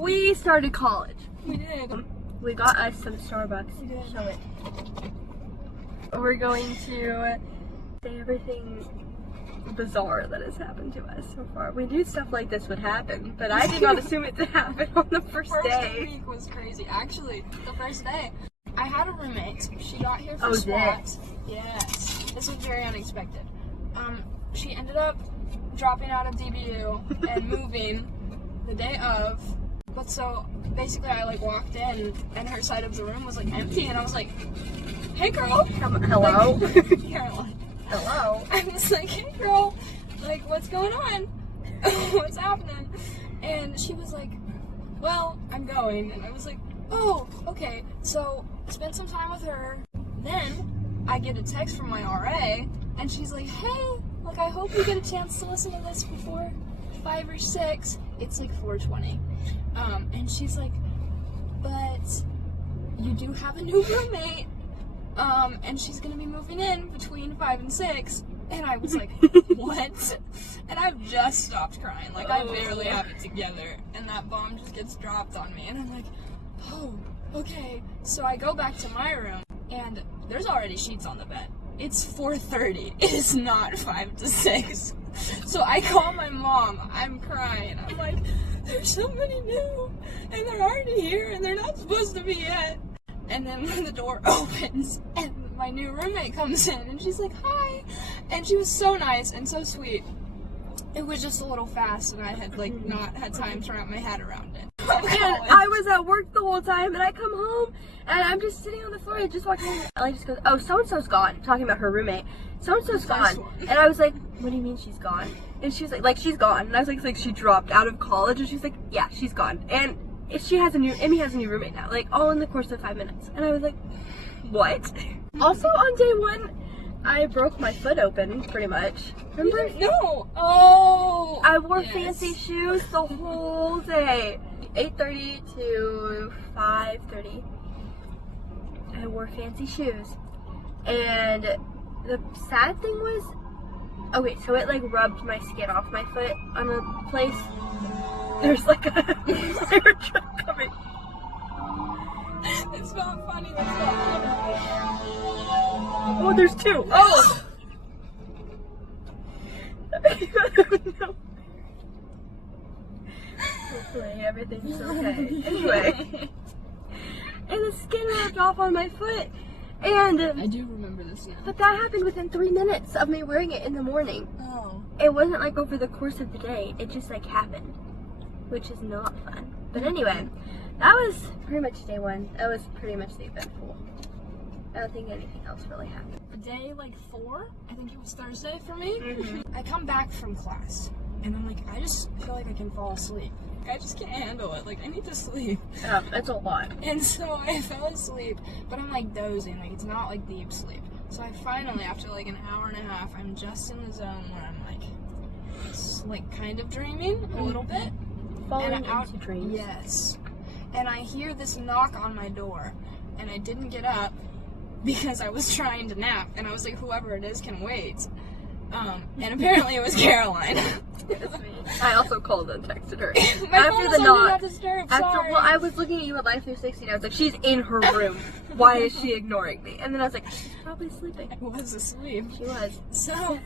We started college. We did. We got us some Starbucks. We did. Show it. We're going to say everything bizarre that has happened to us so far. We knew stuff like this would happen, but I did not assume it to happen on the first day. Week was crazy. Actually, the first day, I had a roommate. She got here for Oh, SWAT. Yes. This was very unexpected. She ended up dropping out of DBU and moving the day of. But so basically, I like walked in and her side of the room was like empty, and I was like, "Hey, girl." Hello. Like, Caroline. Hello. I was like, "Hey, girl. Like, what's going on? What's happening?" And she was like, "Well, I'm going." And I was like, "Oh, okay." So I spent some time with her. Then I get a text from my RA, and she's like, "Hey, like, I hope you get a chance to listen to this before 5 or 6. It's like 4:20. And she's like, "But you do have a new roommate, and she's gonna be moving in between 5 and 6. And I was like, "What?" And I've just stopped crying. Like, I barely have it together. And that bomb just gets dropped on me. And I'm like, "Oh, okay." So I go back to my room, and there's already sheets on the bed. It's 4:30. It is not 5 to 6. So I call my mom. I'm crying. I'm like, "There's somebody new, and they're already here, and they're not supposed to be yet." And then when the door opens, and my new roommate comes in, and she's like, "Hi." And she was so nice and so sweet. It was just a little fast, and I had like not had time to wrap my head around it. And I was at work the whole time, and I come home, and I'm just sitting on the floor, I just walked in, and I just goes, "Oh, so-and-so's gone," talking about her roommate. "So-and-so's gone." And I was like, "What do you mean she's gone?" And she was like, she's gone. And I was like, she dropped out of college, and she's like, "Yeah, she's gone. And she has EMMY has a new roommate now, like, all in the course of 5 minutes." And I was like, "What?" Also, on day 1, I broke my foot open, pretty much. Remember? No. Oh. I wore yes. fancy shoes the whole day. 8:30 to 5:30. I wore fancy shoes. And the sad thing was, okay, so it like rubbed my skin off my foot on a place. There's like a fire truck coming. It's not funny. That's not funny. Oh, there's 2. Oh! No. Hopefully everything's okay. Anyway. And the skin rubbed off on my foot. And I do remember this now. but that happened within 3 minutes of me wearing it in the morning. Oh. It wasn't like over the course of the day. It just like happened, which is not fun. But anyway, that was pretty much day 1. That was pretty much the eventful. I don't think anything else really happened. Day like 4, I think it was Thursday for me. Mm-hmm. I come back from class, and I'm like, I just feel like I can fall asleep. I just can't handle it. Like, I need to sleep. It's a lot. And so I fell asleep, but I'm like dozing. Like, it's not like deep sleep. So I finally, after like an hour and a half, I'm just in the zone where I'm like kind of dreaming a little bit. Falling And into dreams. Yes. And I hear this knock on my door, and I didn't get up because I was trying to nap, and I was like, whoever it is can wait. And apparently it was Caroline. It's me. I also called and texted her. My After phone the was on Do knock. Not Disturb, sorry. Well, I was looking at you at Life 360, and I was like, she's in her room. Why is she ignoring me? And then I was like, she's probably sleeping. I was asleep. She was. So,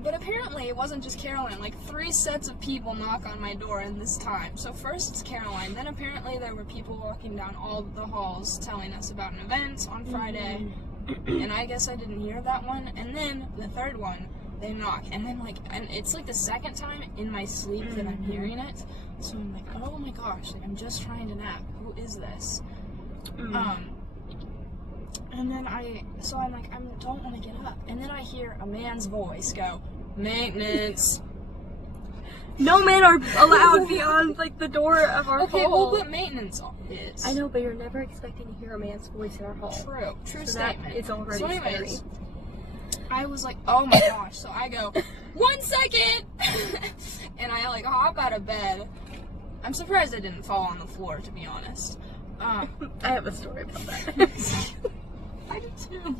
but apparently it wasn't just Caroline. Like 3 sets of people knock on my door in this time. So first it's Caroline. Then apparently there were people walking down all the halls telling us about an event on Friday. And I guess I didn't hear that one. And then the third one, they knock. And then and it's like the second time in my sleep that I'm hearing it. So I'm like, oh my gosh, like I'm just trying to nap. Who is this? And then I'm like, I don't want to get up. And then I hear a man's voice go, "Maintenance." No men are allowed beyond like the door of our Okay, hall. well, but maintenance is. I know, but you're never expecting to hear a man's voice in our hall. True So statement. that is already So anyways, scary. I was like, oh my gosh. So I go, 1 second! And I like hop out of bed. I'm surprised I didn't fall on the floor, to be honest. I have a story about that. I do too.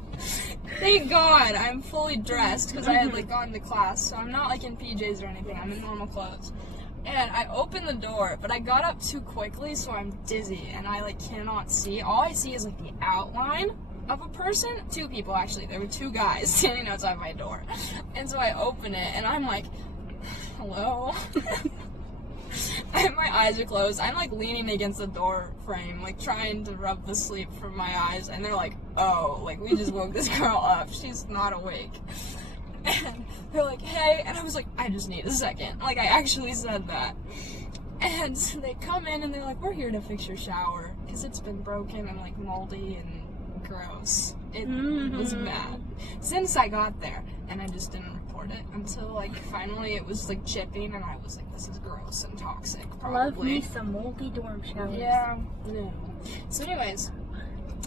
Thank God I'm fully dressed because I had like gone to class, so I'm not like in PJs or anything. I'm in normal clothes. And I opened the door, but I got up too quickly, so I'm dizzy, and I, like, cannot see. All I see is, like, the outline of a person. 2 people, actually. There were 2 guys standing outside my door. And so I open it, and I'm like, hello? And my eyes are closed. I'm, like, leaning against the door frame, like, trying to rub the sleep from my eyes, and they're like, oh, like, we just woke this girl up. She's not awake. And they're like, hey, and I was like, I just need a second. Like, I actually said that. And they come in and they're like, we're here to fix your shower, because it's been broken and, like, moldy and gross. It was bad. Since I got there, and I just didn't report it until, like, finally it was, like, chipping, and I was like, this is gross and toxic, probably. Love me some moldy dorm showers. Yeah, no. So anyways,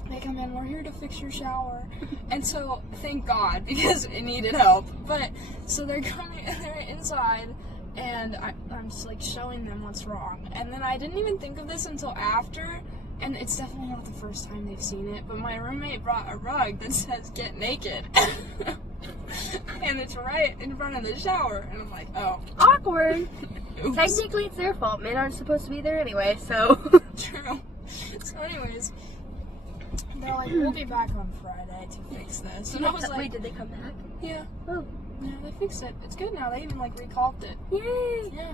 they come in, we're here to fix your shower. And so, thank God, because it needed help. But, so they're coming, they're inside, and I'm just, like, showing them what's wrong. And then I didn't even think of this until after, and it's definitely not the first time they've seen it, but my roommate brought a rug that says, get naked. And it's right in front of the shower, and I'm like, oh. Awkward. Oops. Technically, it's their fault. Men aren't supposed to be there anyway, so. True. So anyways, they're like, we'll be back on Friday to fix this. And I was like, wait, did they come back? yeah. Oh. Yeah, they fixed it. It's good now. They even, like, recalled it. Yay. Yeah.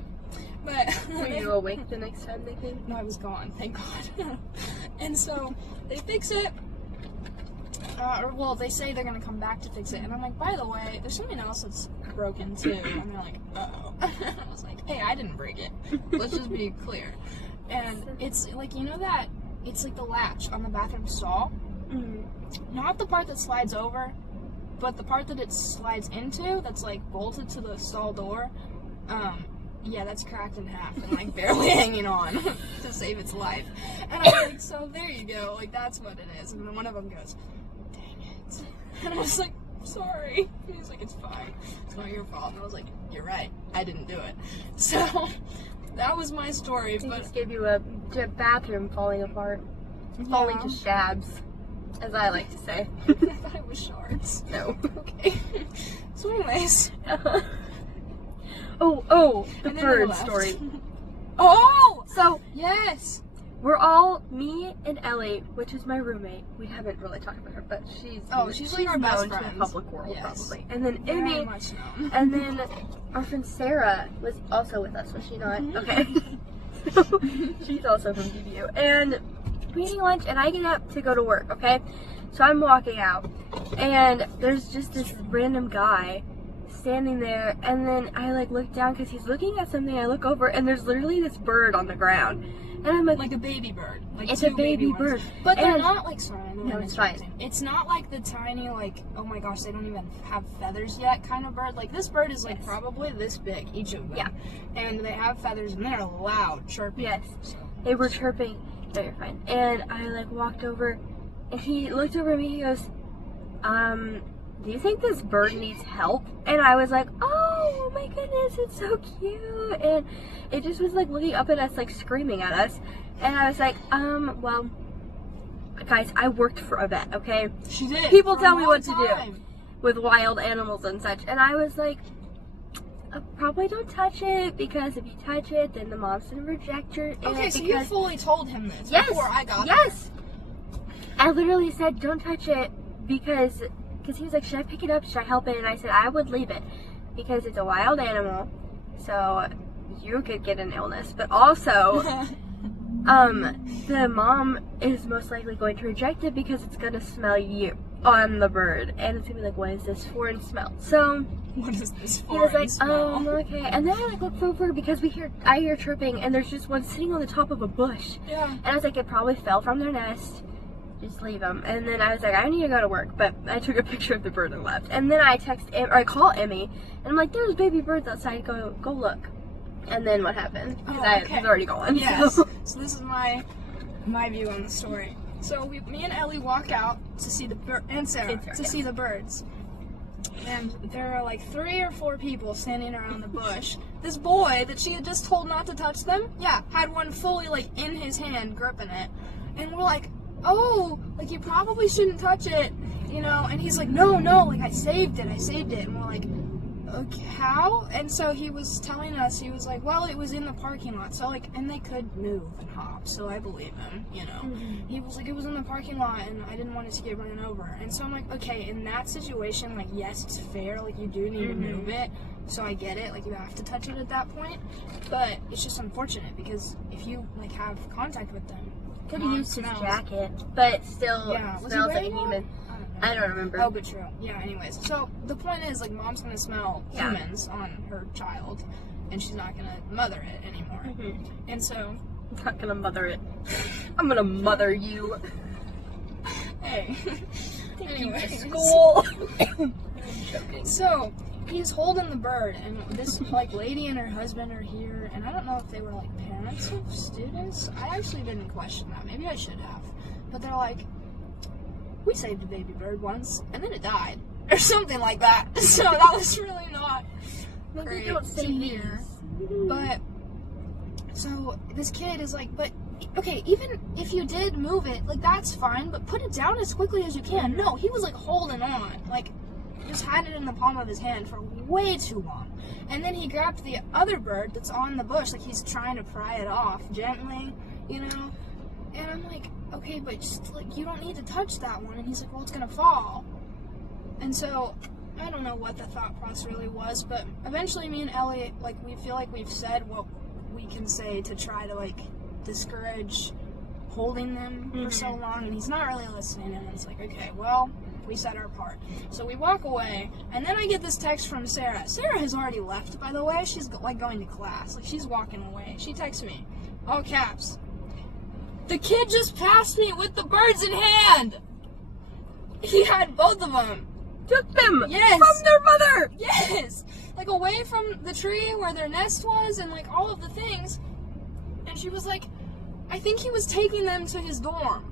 But Were you awake the next time they came? no, I was gone, thank God. And so they fix it. Well, they say they're gonna come back to fix it, and I'm like, by the way, there's something else that's broken too. And they're like, uh-oh. I was like, hey, I didn't break it. Let's just be clear. And it's like, you know that it's like the latch on the bathroom stall, not the part that slides over, but the part that it slides into, that's like bolted to the stall door. Yeah, that's cracked in half and, like, barely hanging on to save its life. And I was like, so there you go, like, that's what it is. And then one of them goes, dang it. And I was like, sorry. And he's like, it's fine. It's not your fault. And I was like, you're right. I didn't do it. So, that was my story. They But just gave you a bathroom falling apart. Falling to shabs, as I like to say. I thought it was shards. No. Okay. So anyways. Oh, the And then they bird left. story. Oh! So, Yes! we're all, me and Ellie, which is my roommate. We haven't really talked about her, but she's like our best known to friend. the public world, Yes. probably. And then Very Emmy, much known. and then our friend Sarah was also with us, was she not? Mhm. Okay. So, she's also from DBU. And we're eating lunch, and I get up to go to work, okay? So I'm walking out, and there's just this random guy standing there, and then I, like, look down because he's looking at something. I look over, and there's literally this bird on the ground. And I'm like a baby bird. Like it's two a baby ones. bird. But they're And- not like, sorry, I know No, I'm it's fine. interrupting. It's not like the tiny, like, oh my gosh, they don't even have feathers yet kind of bird. Like, this bird is, like, Yes. probably this big, each of them. Yeah. And they have feathers, and they're loud, chirping. Yes. So. They were chirping. No, you're fine. And I, like, walked over, and he looked over at me, he goes, do you think this bird needs help? And I was like, oh my goodness, it's so cute. And it just was, like, looking up at us, like, screaming at us. And I was like, well, guys, I worked for a vet, okay? She did. People for a tell me long what to do time. with wild animals and such. And I was like, probably don't touch it, because if you touch it, then the mom's gonna reject your Okay, so you because fully told him this yes, before I got yes. I literally said, don't touch it, because he was like, should I pick it up? Should I help it? And I said, I would leave it, because it's a wild animal, so you could get an illness. But also, there. the mom is most likely going to reject it because it's gonna smell you on the bird, and it's gonna be like, what is this foreign smell? So What is this he was foreign like, smell? okay. And then I, like, looked over because I hear chirping, and there's just one sitting on the top of a bush. Yeah. And I was like, it probably fell from their nest. Just leave them. And then I was like, I need to go to work. But I took a picture of the bird and left. And then I I call Emmy, and I'm like, there's baby birds outside. Go look. And then what happened? Because I was already gone. Yes. So. So this is my view on the story. So me and Ellie walk out to see the and Sarah to see the birds, and there are like 3 or 4 people standing around the bush. This boy that she had just told not to touch them, had one fully like in his hand, gripping it, and we're like, oh, like you probably shouldn't touch it, you know. And he's like, no, like I saved it, and we're like, okay, how? And so he was telling us, he was like, well, it was in the parking lot. So, like, and they could move and hop, so I believe him, you know. Mm-hmm. He was like, it was in the parking lot, and I didn't want it to get run over. And so I'm like, okay, in that situation, like, yes, it's fair. Like, you do need to move it. So I get it. Like, you have to touch it at that point. But it's just unfortunate because if you, like, have contact with them, Could have used his jacket, but it still Was smells he like a wearing human. one? I don't remember. Oh, but true. Yeah, anyways. So, the point is, like, mom's gonna smell humans on her child, and she's not gonna mother it anymore. Mm-hmm. And so... I'm not gonna mother it. I'm gonna mother you. Hey. Take you to school. So, he's holding the bird, and this, like, lady and her husband are here, and I don't know if they were, like, parents of students. I actually didn't question that. Maybe I should have. But they're like, we saved a baby bird once, and then it died. Or something like that. So that was really not great to hear. But, so, this kid is like, but, okay, even if you did move it, like, that's fine, but put it down as quickly as you can. No, he was, like, holding on. Like, just had it in the palm of his hand for way too long. And then he grabbed the other bird that's on the bush, like, he's trying to pry it off gently, you know? And I'm like, okay, but just, like, you don't need to touch that one. And he's like, well, it's gonna fall. And so, I don't know what the thought process really was, but eventually me and Elliot, like, we feel like we've said what we can say to try to, like, discourage holding them for so long, and he's not really listening, and it's like, okay, well, we said our part. So we walk away, and then I get this text from Sarah. Sarah has already left, by the way. She's, like, going to class. Like, she's walking away. She texts me, all caps, the kid just passed me with the birds in hand. He had both of them. Took them Yes. from their mother. Yes. Like, away from the tree where their nest was and, like, all of the things. And she was like, I think he was taking them to his dorm.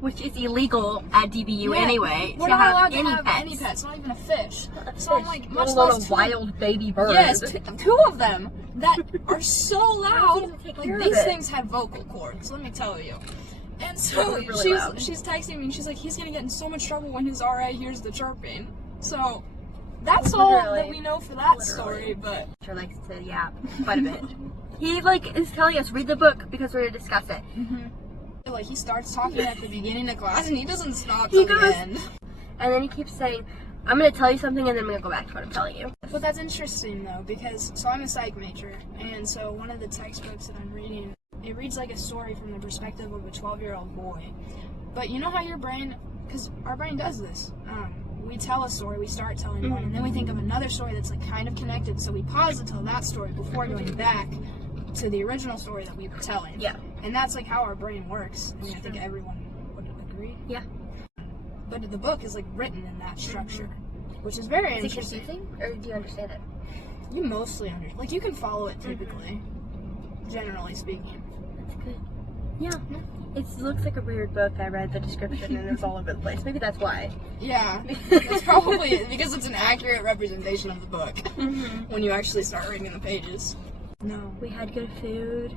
Which is illegal at DBU anyway. We're to not have allowed to any have pets. any pets, not even a fish. So I'm like, Let much alone less a wild baby bird. Yes, two of them that are so loud. Take Like, care of these it. things had vocal cords, let me tell you. And so They're really loud. she's texting me and she's like, he's gonna get in so much trouble when his RA hears the chirping. So that's all Literally. that we know for that Literally. story, but Sure likes to yap quite a bit. He like is telling us read the book because we're gonna discuss it. like, he starts talking at the beginning of class and he doesn't stop He till goes- the end. And then he keeps saying, I'm gonna tell you something and then I'm gonna go back to what I'm telling you. But that's interesting though, because so I'm a psych major, and so one of the textbooks that I'm reading, it reads like a story from the perspective of a 12-year-old boy. But you know how your brain, because our brain does this, we tell a story, we start telling one, and then we think of another story that's like kind of connected, so we pause to tell that story before going back to the original story that we were telling. Yeah. And that's like how our brain works. I mean, I think everyone would agree. Yeah. But the book is like written in that structure, which is very Is it interesting. confusing or do you understand it? You mostly understand. Like, you can follow it typically, generally speaking. That's good. Yeah. It looks like a weird book. I read the description and it was all over the place. Maybe that's why. Yeah, it's probably because it's an accurate representation of the book when you actually start reading the pages. No. We had good food.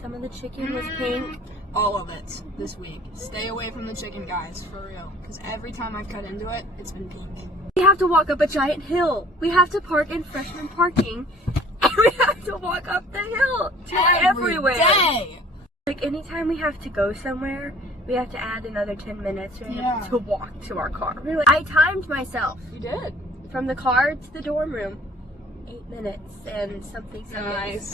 Some of the chicken was pink. All of it this week. Stay away from the chicken, guys, for real. Because every time I've cut into it, it's been pink. We have to walk up a giant hill. We have to park in freshman parking. And we have to walk up the hill to everywhere. Day. Like, anytime we have to go somewhere, we have to add another 10 minutes to walk to our car. We're like, I timed myself You did. from the car to the dorm room. 8 minutes and something seconds. Nice.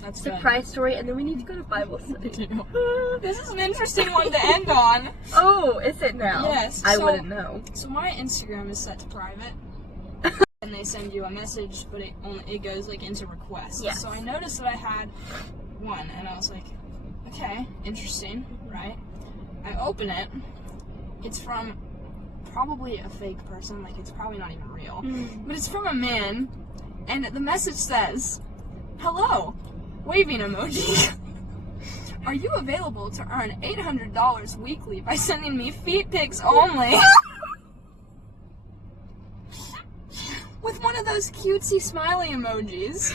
That's good. Surprise story, and then we need to go to Bible study. This is an interesting one to end on. Oh, is it now? Yes, I so- wouldn't know. So my Instagram is set to private, and they send you a message, but it goes like into requests. Yes. So I noticed that I had one, and I was like, okay, interesting, right? I open it. It's from probably a fake person, like it's probably not even real, but it's from a man, and the message says, "Hello, waving emoji." Are you available to earn $800 weekly by sending me feet pics only? With one of those cutesy smiley emojis.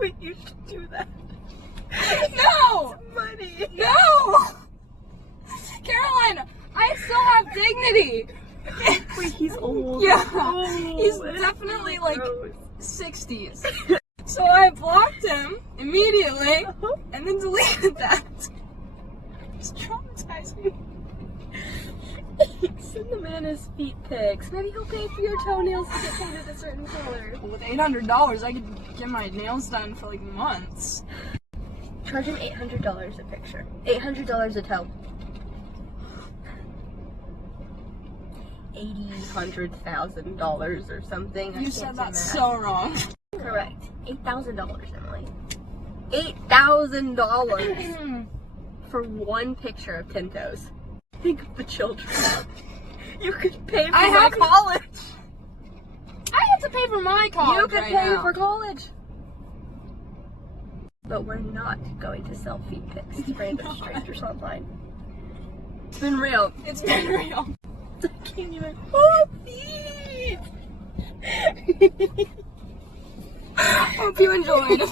Wait, you should do that. No! Money. No! Caroline, I still have dignity. Wait, he's old. Yeah, Oh, he's it's definitely really like gross. 60s. So I blocked him immediately and then deleted that. It's traumatizing. Send the man his feet pics. Maybe he'll pay for your toenails to get painted a certain color. With $800, I could get my nails done for like months. Charge him $800 a picture. $800 a toe. $800,000 or something. You said that so wrong. Correct. $8,000, Emily. $8,000 for one picture of 10 toes. Think of the children. You could pay for my college. I have to pay for my college. You could right pay now. for college. But we're not going to sell feet pics to random strangers online. It's been real. It's been real. I can't even. Oh, feet! Hope you enjoyed.